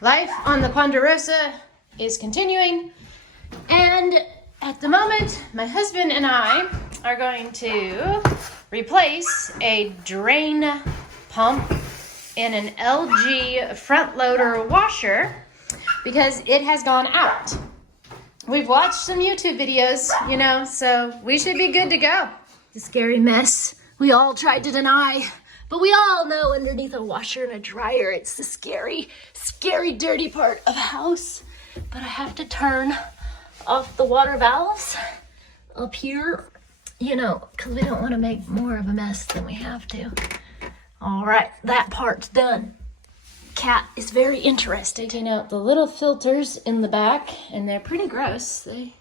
Life on the Ponderosa is continuing, and at the moment, my husband and I are going to replace a drain pump in an LG front loader washer because it has gone out. We've watched some YouTube videos, you know, so we should be good to go. The scary mess we all tried to deny, but we all know underneath a washer and a dryer, it's the scary, dirty part of a house. But I have to turn off the water valves up here, you know, because we don't want to make more of a mess than we have to. All right, that part's done. Cat is very interested. Taking out the little filters in the back, and they're pretty gross. They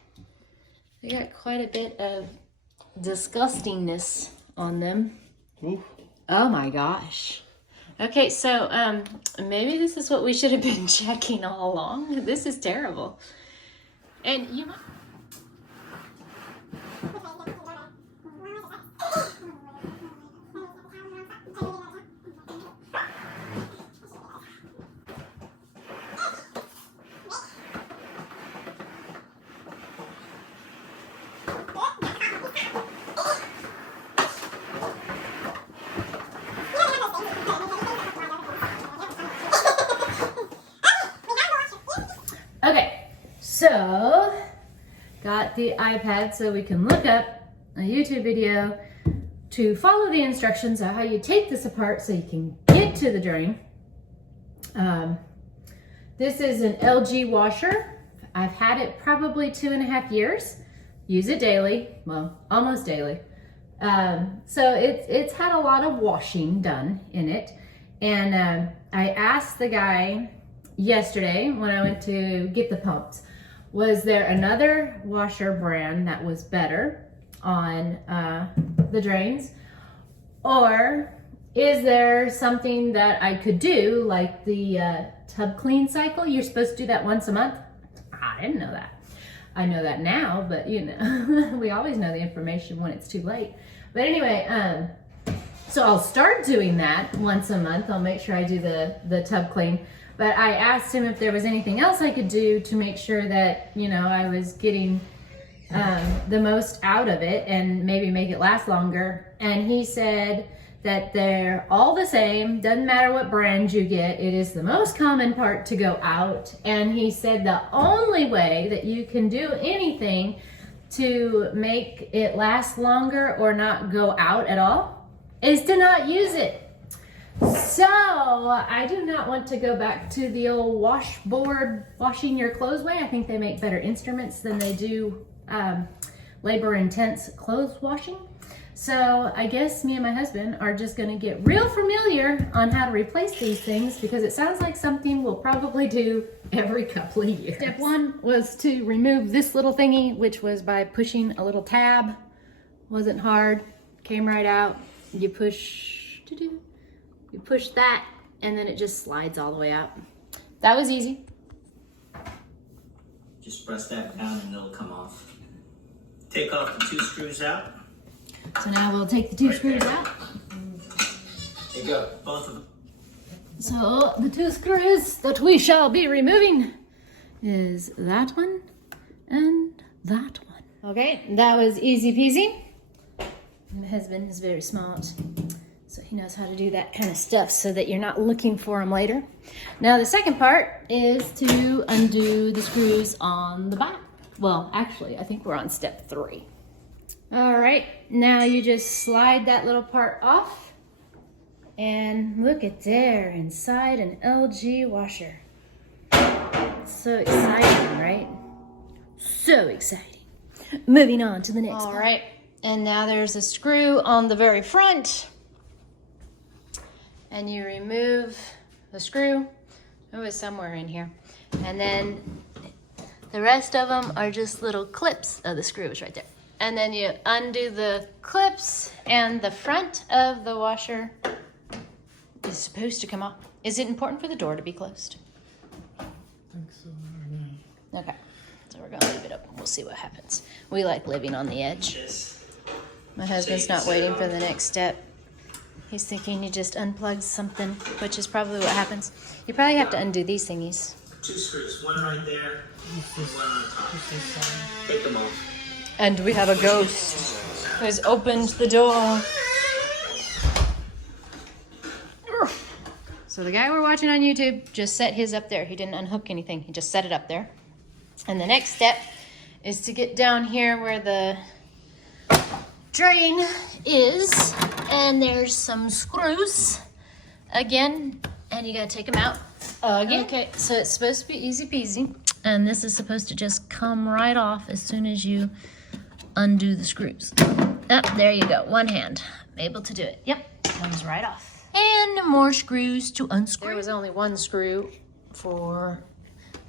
got quite a bit of disgustingness on them. Ooh. Oh my gosh. Okay, so maybe this is what we should have been checking all along. This is terrible. And you might... Okay, so got the iPad so we can look up a YouTube video to follow the instructions on how you take this apart so you can get to the drain. This is an LG washer. I've had it probably 2.5 years. Use it daily, well, almost daily. So it's had a lot of washing done in it. And I asked the guy yesterday when I went to get the pumps, was there another washer brand that was better on the drains? Or is there something that I could do, like the tub clean cycle? You're supposed to do that once a month? I didn't know that. I know that now, but you know, we always know the information when it's too late. But anyway, so I'll start doing that once a month. I'll make sure I do the tub clean. But I asked him if there was anything else I could do to make sure that, you know, I was getting the most out of it and maybe make it last longer. And he said that they're all the same. Doesn't matter what brand you get. It is the most common part to go out. And he said the only way that you can do anything to make it last longer or not go out at all is to not use it. So I do not want to go back to the old washboard washing your clothes way. I think they make better instruments than they do labor intense clothes washing. So I guess me and my husband are just going to get real familiar on how to replace these things because it sounds like something we'll probably do every couple of years. Step one was to remove this little thingy, which was by pushing a little tab. Wasn't hard, came right out. You push, you push that, and then it just slides all the way out. That was easy. Just press that down and it'll come off. Take off the 2 screws out. So now we'll take the 2 screws out. There you go, both of them. So the 2 screws that we shall be removing is that one and that one. Okay, that was easy peasy. My husband is very smart, so he knows how to do that kind of stuff so that you're not looking for them later. Now the second part is to undo the screws on the back. Well, actually, I think we're on step 3. All right, now you just slide that little part off. And look at there, inside an LG washer. So exciting, right? So exciting. Moving on to the next part. All right, and now there's a screw on the very front. And you remove the screw. It was somewhere in here. And then the rest of them are just little clips of the screws right there. And then you undo the clips, and the front of the washer is supposed to come off. Is it important for the door to be closed? I think so. I don't know. Okay, so we're gonna leave it open. We'll see what happens. We like living on the edge. My husband's not waiting for the next step. He's thinking you just unplug something, which is probably what happens. You probably have to undo these thingies. 2 screws, one right there, and one on top. Take them off. And we have a ghost who has opened the door. So the guy we're watching on YouTube just set his up there. He didn't unhook anything. He just set it up there. And the next step is to get down here where the drain is. And there's some screws again. And you gotta take them out again. Okay, so it's supposed to be easy peasy. And this is supposed to just come right off as soon as you undo the screws. Oh, there you go, one hand. I'm able to do it. Yep, comes right off. And more screws to unscrew. There was only one screw for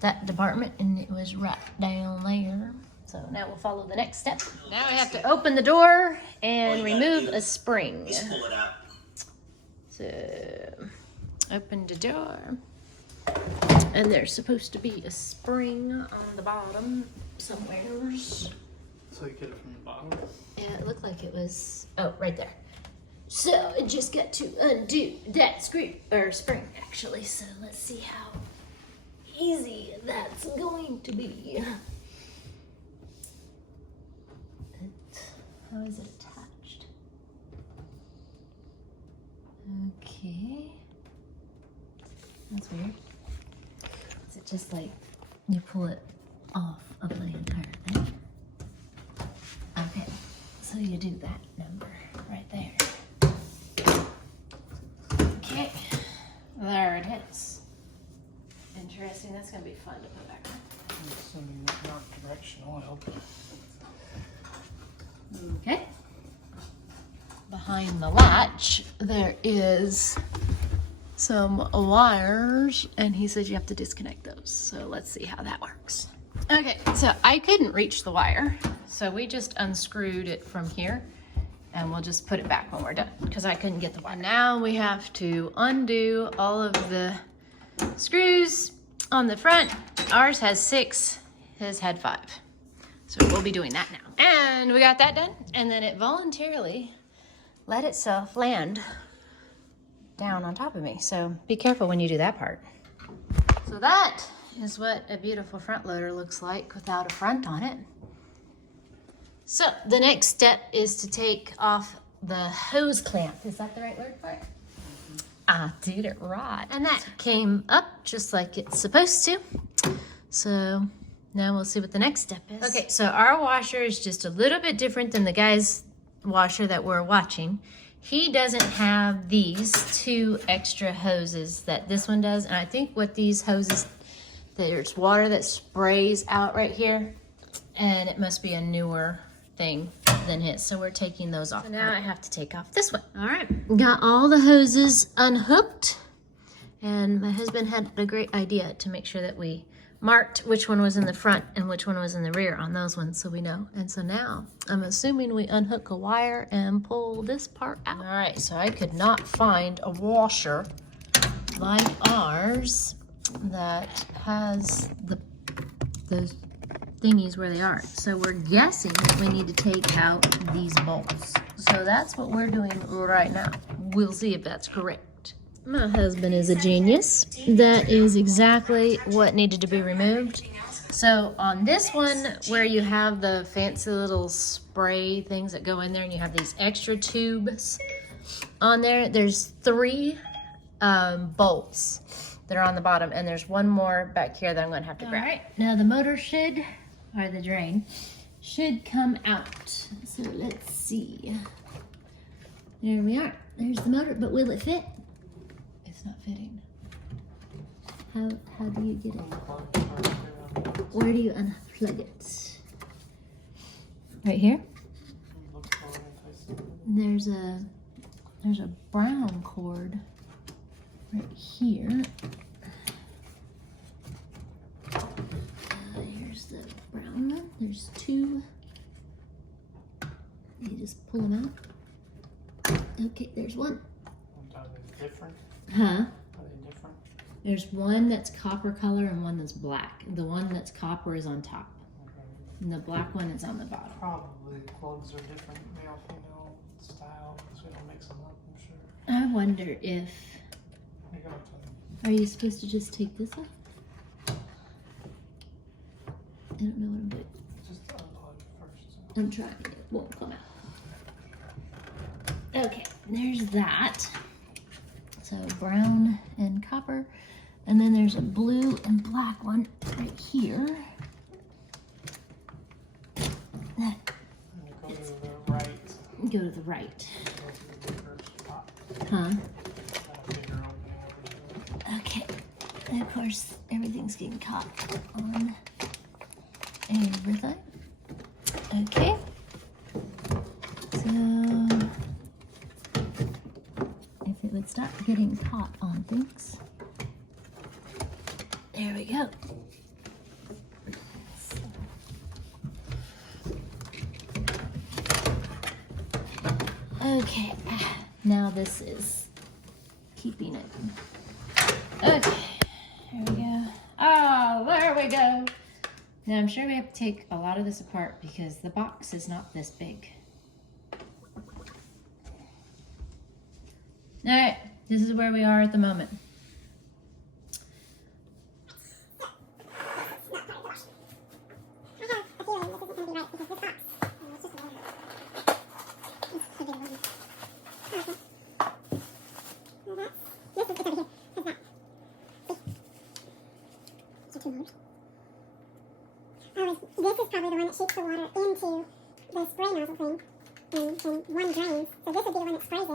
that department, and it was right down there. So now we'll follow the next step. Now we have to open the door and remove a spring. Just pull it out. So, open the door. And there's supposed to be a spring on the bottom somewhere. So you get it from the bottom? Yeah, it looked like it was, oh, right there. So I just got to undo that screw, or spring actually. So let's see how easy that's going to be. How is it attached? Okay. That's weird. Is it just like you pull it off of the entire thing? Okay, so you do that number right there. Okay, there it is. Interesting, that's gonna be fun to put back on. I'm assuming not directional help. Okay. Behind the latch, there is some wires, and he says you have to disconnect those. So let's see how that works. Okay, so I couldn't reach the wire, so we just unscrewed it from here, and we'll just put it back when we're done, because I couldn't get the wire. And now we have to undo all of the screws on the front. Ours has 6, his had 5. So we'll be doing that now. And we got that done, and then it voluntarily let itself land down on top of me. So be careful when you do that part. So that is what a beautiful front loader looks like without a front on it. So the next step is to take off the hose clamp. Is that the right word for it? I did it right. And that came up just like it's supposed to. So now we'll see what the next step is. Okay, so our washer is just a little bit different than the guy's washer that we're watching. He doesn't have these 2 extra hoses that this one does. And I think what these hoses, there's water that sprays out right here, and it must be a newer thing than his. So we're taking those off. So now I have to take off this one. All right, got all the hoses unhooked, and my husband had a great idea to make sure that we marked which one was in the front and which one was in the rear on those ones, so we know. And so now I'm assuming we unhook a wire and pull this part out. All right, so I could not find a washer like ours that has those thingies where they are. So we're guessing that we need to take out these bolts. So that's what we're doing right now. We'll see if that's correct. My husband is a genius. That is exactly what needed to be removed. So on this one, where you have the fancy little spray things that go in there, and you have these extra tubes on there, there's 3 bolts that are on the bottom, and there's one more back here that I'm gonna have to grab. All right, now the motor should, or the drain, should come out. So let's see. There we are. There's the motor, but will it fit? It's not fitting. How do you get it? Where do you unplug it? Right here? There's a brown cord right here. Here's the brown one. There's 2. You just pull them out. Okay, there's one. Are they different? Huh? Are they different? There's one that's copper color and one that's black. The one that's copper is on top. Okay. And the black one is on the bottom. Probably plugs are different, male, female style, because we don't mix them up, I'm sure. I wonder if, are you supposed to just take this off? I don't know what I'm doing. Just unplug it first. I'm trying, it won't come out. Okay, there's that. So brown and copper. And then there's a blue and black one right here. That, Go to the right. go to the right. Go to the bigger spot. Huh? And a bigger opening over here. Okay. And of course, everything's getting caught on everything. Okay. So, if it would stop getting caught on things. There we go. Okay, now this is keeping it. Okay, here we go. Oh, there we go. Now I'm sure we have to take a lot of this apart because the box is not this big. All right, this is where we are at the moment. This is probably the one that shoots the water into the spray nozzle thing, and then one drains. So this would be the one that sprays it.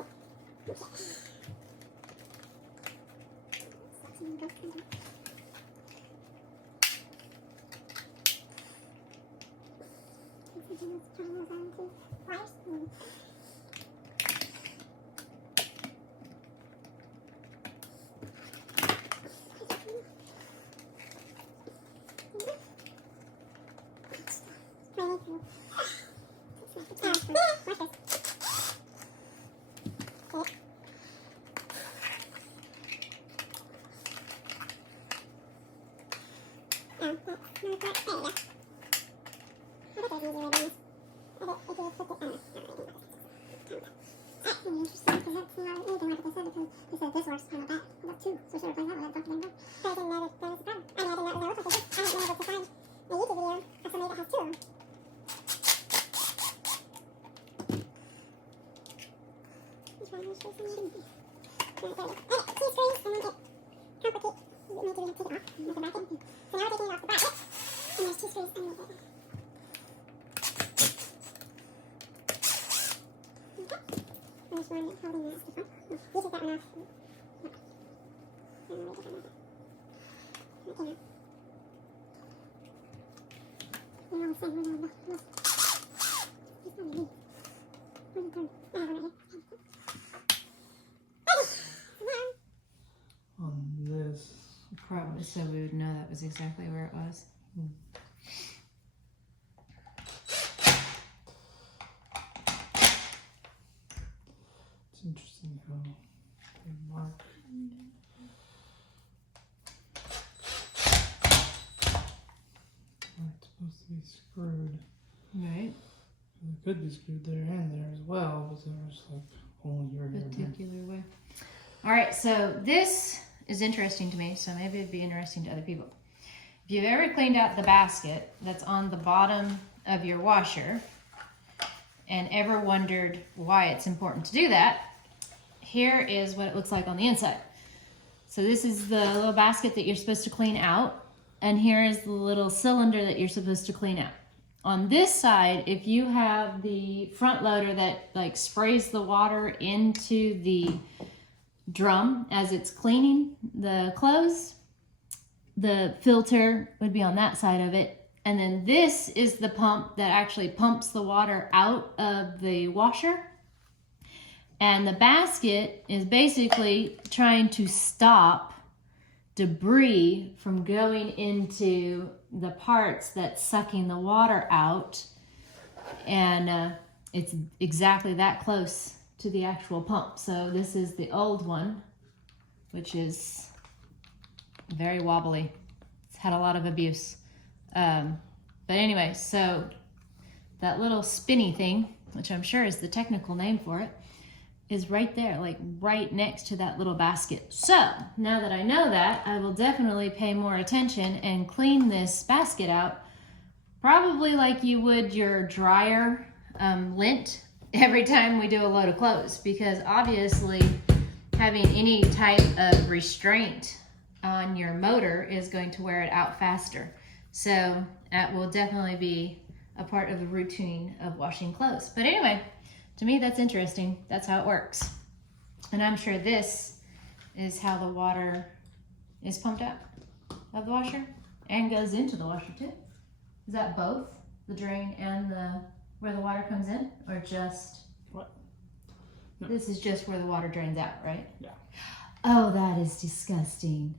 On this. Probably so we would know that was exactly where it was. It's interesting how they mark. It's supposed to be screwed. Right. It could be screwed there and there as well, but there's like only here and here. Particular way. All right, so this is interesting to me, so maybe it'd be interesting to other people. If you've ever cleaned out the basket that's on the bottom of your washer and ever wondered why it's important to do that, here is what it looks like on the inside. So this is the little basket that you're supposed to clean out, and here is the little cylinder that you're supposed to clean out. On this side, if you have the front loader that like sprays the water into the drum as it's cleaning the clothes, the filter would be on that side of it. And then this is the pump that actually pumps the water out of the washer. And the basket is basically trying to stop debris from going into the parts that's sucking the water out. And it's exactly that close to the actual pump. So this is the old one, which is very wobbly. It's had a lot of abuse. But anyway, so that little spinny thing, which I'm sure is the technical name for it, is right there, like right next to that little basket. So now that I know that, I will definitely pay more attention and clean this basket out, probably like you would your dryer lint every time we do a load of clothes, because obviously having any type of restraint on your motor is going to wear it out faster. So that will definitely be a part of the routine of washing clothes. But anyway, to me, that's interesting. That's how it works. And I'm sure this is how the water is pumped out of the washer and goes into the washer too. Is that both the drain and the where the water comes in, or just What? No. This is just where the water drains out, right? Yeah. Oh, that is disgusting.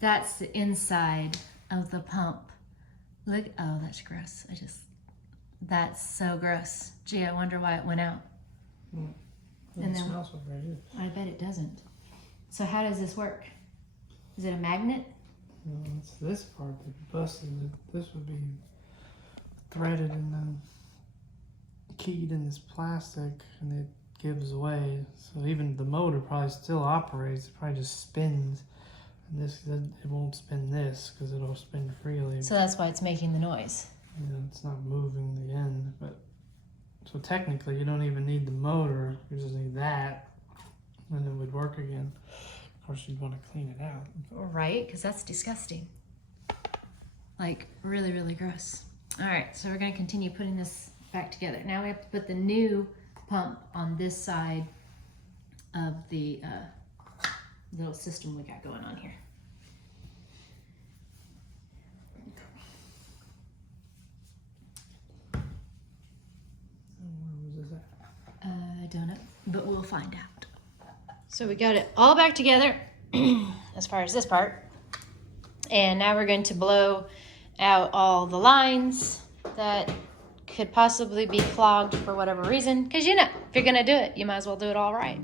That's the inside of the pump. Look, oh, that's gross. That's so gross. Gee, I wonder why it went out. And it smells so very good. I bet it doesn't. So how does this work? Is it a magnet? It's this part that busted it. This would be threaded and then keyed in this plastic, and it gives way. So even the motor probably still operates. It probably just spins. And this, it won't spin this because it'll spin freely. So that's why it's making the noise. And it's not moving the end. But so technically, you don't even need the motor. You just need that, and it would work again. Of course, you'd want to clean it out. Right, because that's disgusting. Like really, really gross. All right, so we're gonna continue putting this back together. Now we have to put the new pump on this side of the little system we got going on here. Where was this at? I don't know, but we'll find out. So we got it all back together as far as this part. And now we're going to blow out all the lines that could possibly be clogged for whatever reason. Because you know, if you're going to do it, you might as well do it all right.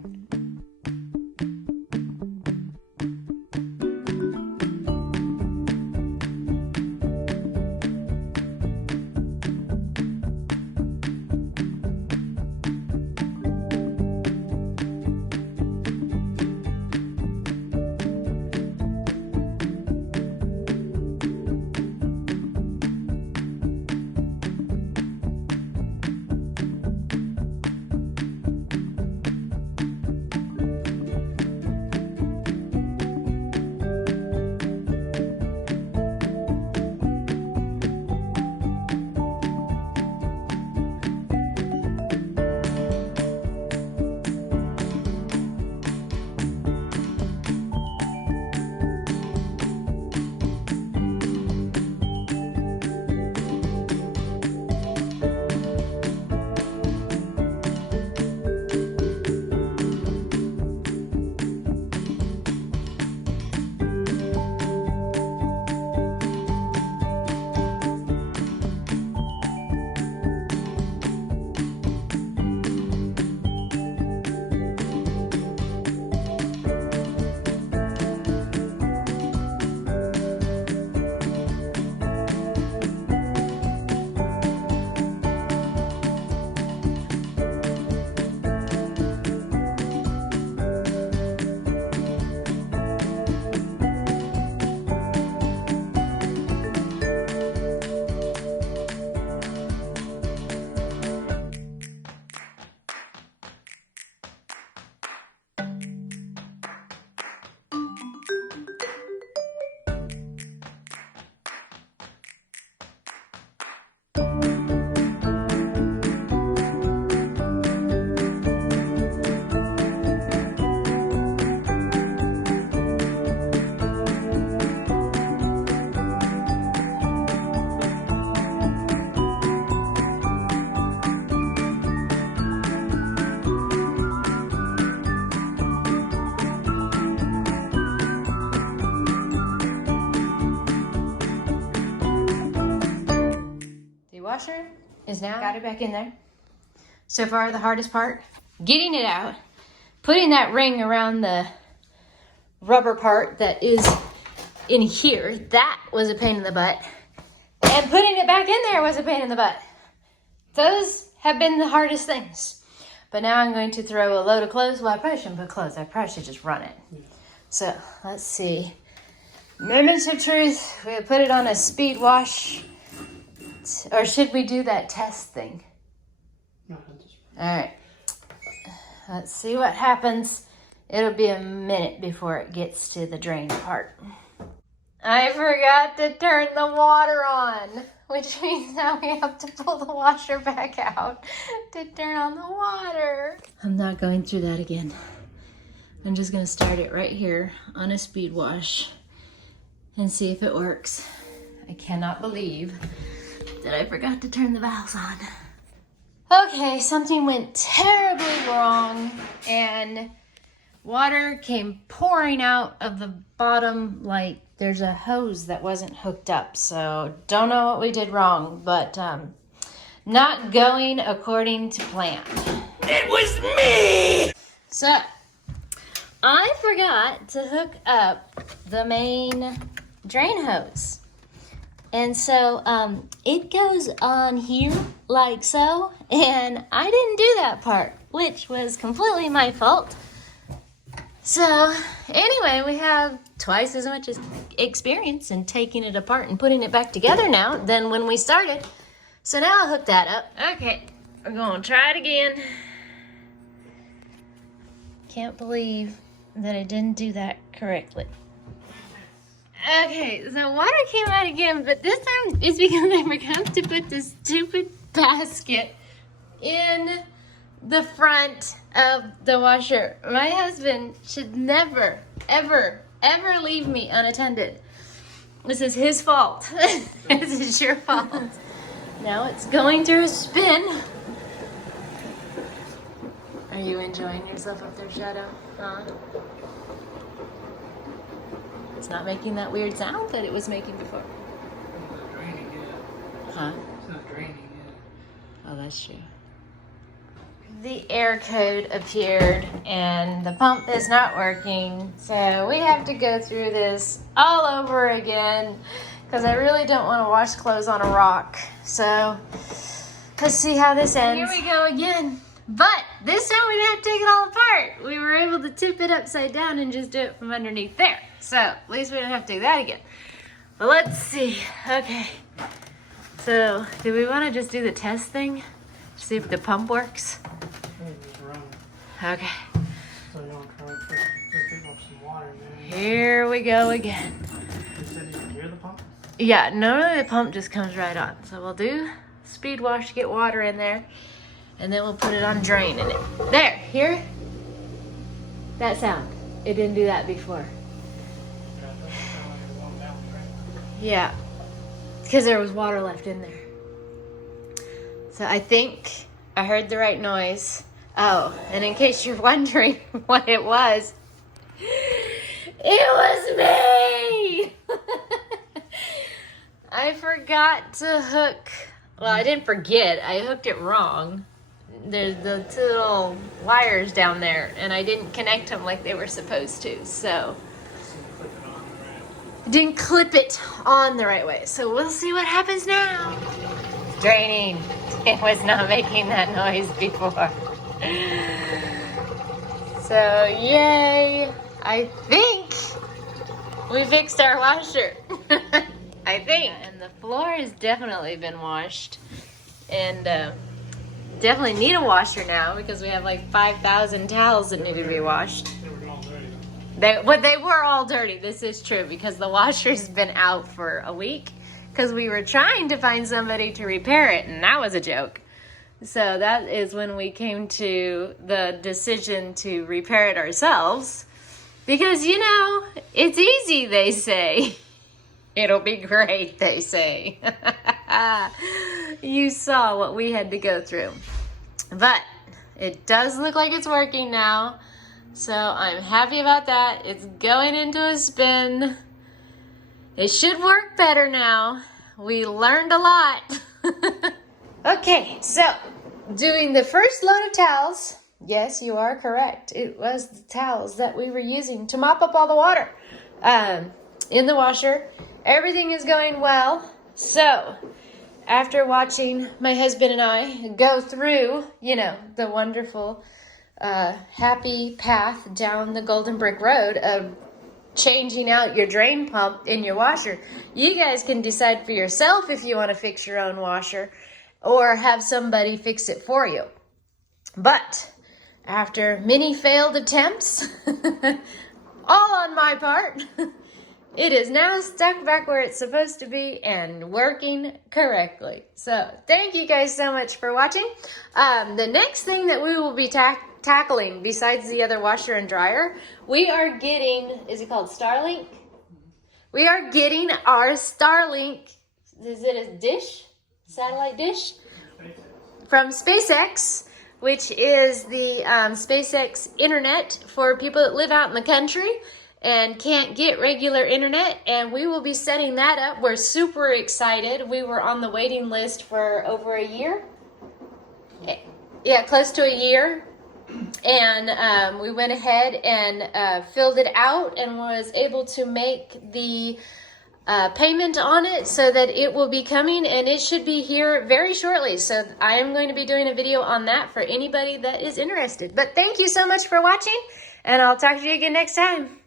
Washer is now got it back in there. So far the hardest part, getting it out, putting that ring around the rubber part that is in here, that was a pain in the butt, and putting it back in there was a pain in the butt. Those have been the hardest things. But now I'm going to throw a load of clothes. Well, I probably shouldn't put clothes. I probably should just run it. So let's see. Moments of truth. We put it on a speed wash. Or should we do that test thing? No, All right. Let's see what happens. It'll be a minute before it gets to the drain part. I forgot to turn the water on, which means now we have to pull the washer back out to turn on the water. I'm not going through that again. I'm just gonna start it right here on a speed wash and see if it works. I cannot believe that I forgot to turn the valves on. Okay, something went terribly wrong and water came pouring out of the bottom like there's a hose that wasn't hooked up. So don't know what we did wrong, but not going according to plan. It was me! So I forgot to hook up the main drain hose. And so it goes on here like so, and I didn't do that part, which was completely my fault. So anyway, we have twice as much experience in taking it apart and putting it back together now than when we started. So now I'll hook that up. Okay, we're gonna try it again. Can't believe that I didn't do that correctly. Okay, so water came out again, but this time it's because I forgot to put this stupid basket in the front of the washer. My husband should never, ever, ever leave me unattended. This is his fault. This is your fault. Now it's going through a spin. Are you enjoying yourself up there, Shadow? Huh? It's not making that weird sound that it was making before. It's not draining yet. Huh? It's not draining yet. Oh, that's true. The air code appeared and the pump is not working. So we have to go through this all over again because I really don't want to wash clothes on a rock. So let's see how this ends. Here we go again. But this time we didn't have to take it all apart. We were able to tip it upside down and just do it from underneath there. So at least we didn't have to do that again. But let's see. Okay. So do we want to just do the test thing? See if the pump works? Just run it. Okay. So you want to try to pick up some water in there. Here we go again. You said you can hear the pump? Yeah, normally the pump just comes right on. So we'll do speed wash to get water in there. And then we'll put it on drain in it. There, hear that sound. It didn't do that before. Yeah, because there was water left in there. So I think I heard the right noise. Oh, and in case you're wondering what it was me! I forgot to hook, well, I didn't forget, I hooked it wrong. There's the two little wires down there, and I didn't connect them like they were supposed to, so didn't clip it on the right way. So we'll see what happens now. It's draining. It was not making that noise before. So yay! I think we fixed our washer. I think. And the floor has definitely been washed, and definitely need a washer now because we have like 5,000 towels that need to be washed. They were all dirty. This is true because the washer's been out for a week because we were trying to find somebody to repair it, and that was a joke. So that is when we came to the decision to repair it ourselves because, you know, it's easy, they say. It'll be great, they say. You saw what we had to go through. But it does look like it's working now. So I'm happy about that. It's going into a spin. It should work better now. We learned a lot. Okay, so doing the first load of towels. Yes, you are correct. It was the towels that we were using to mop up all the water in the washer. Everything is going well. So after watching my husband and I go through, you know, the wonderful, happy path down the Golden Brick Road of changing out your drain pump in your washer, you guys can decide for yourself if you want to fix your own washer or have somebody fix it for you. But after many failed attempts, all on my part, it is now stuck back where it's supposed to be and working correctly. So thank you guys so much for watching. The next thing that we will be tackling, besides the other washer and dryer, we are getting, is it called Starlink? We are getting our Starlink, is it a dish? Satellite dish? From SpaceX, which is the SpaceX internet for people that live out in the country and can't get regular internet, and we will be setting that up. We're super excited. We were on the waiting list for over a year. Yeah, close to a year. And we went ahead and filled it out and was able to make the payment on it so that it will be coming, and it should be here very shortly. So I am going to be doing a video on that for anybody that is interested. But thank you so much for watching, and I'll talk to you again next time.